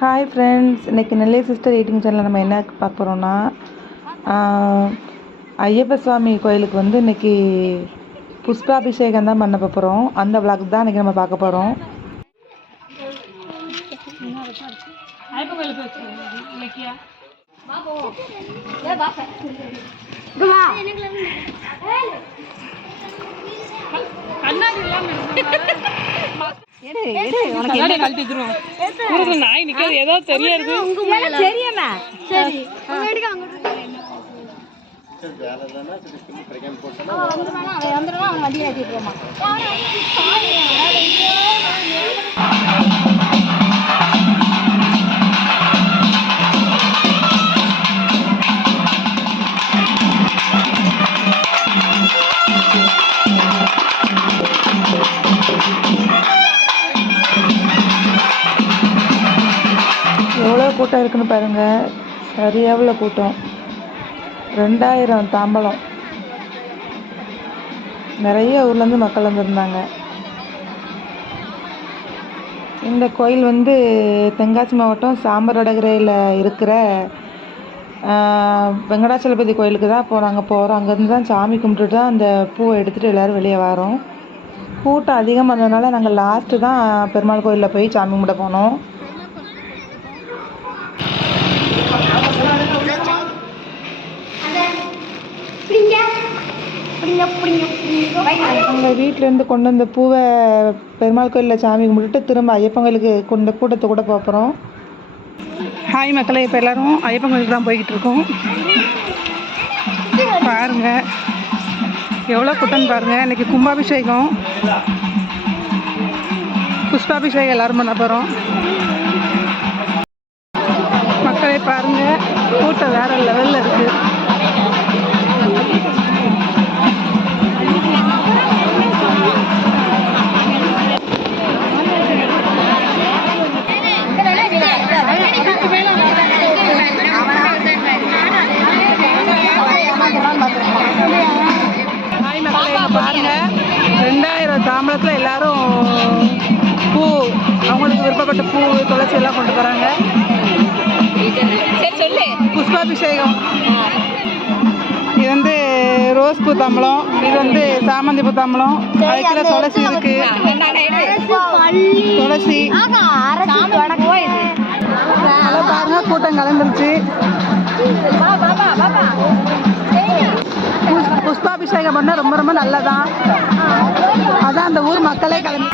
Hi friends, இன்றைக்கி நெல்லை sister eating சேனலில் நம்ம என்ன பார்க்க போகிறோன்னா, ஐயப்ப சுவாமி கோயிலுக்கு வந்து இன்றைக்கி புஷ்பாபிஷேகம் தான் பண்ண போகிறோம். அந்த விளாக் தான் இன்றைக்கி நம்ம பார்க்க போகிறோம். ஏதோ தெரியாது எவ்வளோ கூட்டம் இருக்குன்னு பாருங்கள். சரியாவுள்ள கூட்டம். 2000 தாம்பலம். நிறைய ஊர்லேருந்து மக்கள் வந்திருந்தாங்க. இந்த கோயில் வந்து தென்காசி மாவட்டம் சாம்பரடகரையில் இருக்கிற வெங்கடாச்சலபதி கோயிலுக்கு தான் இப்போ நாங்கள் போகிறோம். அங்கேருந்து தான் சாமி கும்பிட்டுட்டு தான் அந்த பூவை எடுத்துகிட்டு எல்லோரும் வெளியே வரோம். கூட்டம் அதிகமாக இருந்ததுனால நாங்கள் லாஸ்ட்டு தான் பெருமாள் கோயிலில் போய் சாமி கும்பிட போனோம். எங்கள் வீட்டிலேருந்து கொண்டு வந்த பூவை பெருமாள் கோயிலில் சாமி கும்பிட்டுட்டு திரும்ப ஐயப்பன் கோயிலுக்கு கொண்ட கூட்டத்தை கூட போகிறோம். ஹாய் மக்களே, இப்போ எல்லோரும் ஐயப்பன் கோயிலுக்கு தான் போய்கிட்டு இருக்கோம். பாருங்கள் எவ்வளோ கூட்டம்னு பாருங்கள். இன்றைக்கி கும்பாபிஷேகம், புஷ்பாபிஷேகம் எல்லோரும் பண்ண போகிறோம். மக்களே பாருங்கள், கூட்டம் வேறு லெவலில் இருக்குது. பாருங்க, 2000 தாம்பலத்தில் எல்லாரும் பூ, அவங்களுக்கு விருப்பப்பட்ட பூ, துளசி எல்லாம் கொண்டு போகிறாங்க. புஷ்பாபிஷேகம். இது வந்து ரோஸ் பூ தாம்பலம், இது வந்து சாமந்தி பூ தாம்பலம், அதுக்குள்ள துளசி இருக்கு. துளசி நல்லா பாருங்க, கூட்டம் கலந்துருச்சு. புஷ்பாபிஷேகம் பண்ணால் ரொம்ப ரொம்ப நல்லதான். அதான் அந்த ஊர் மக்களே கிளம்பி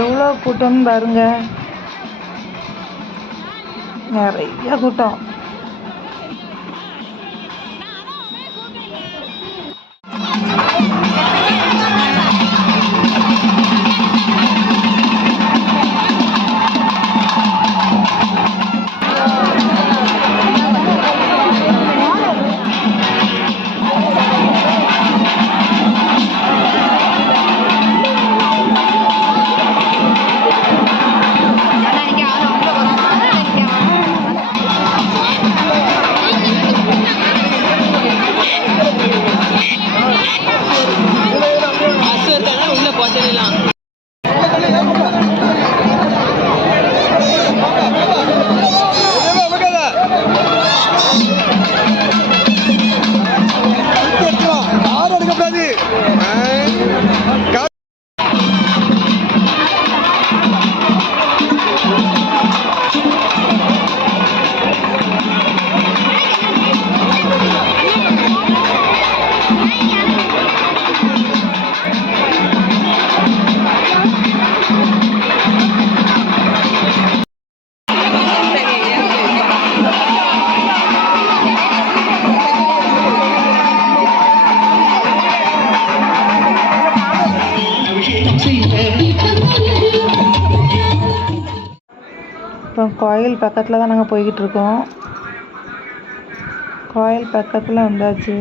எவ்வளோ கூட்டம்னு பாருங்க. நிறைய கூட்டம். இப்போ கோயில் பக்கத்தில் தான் நாங்கள் போய்கிட்டு இருக்கோம். கோயில் பக்கத்தில் வந்தாச்சு.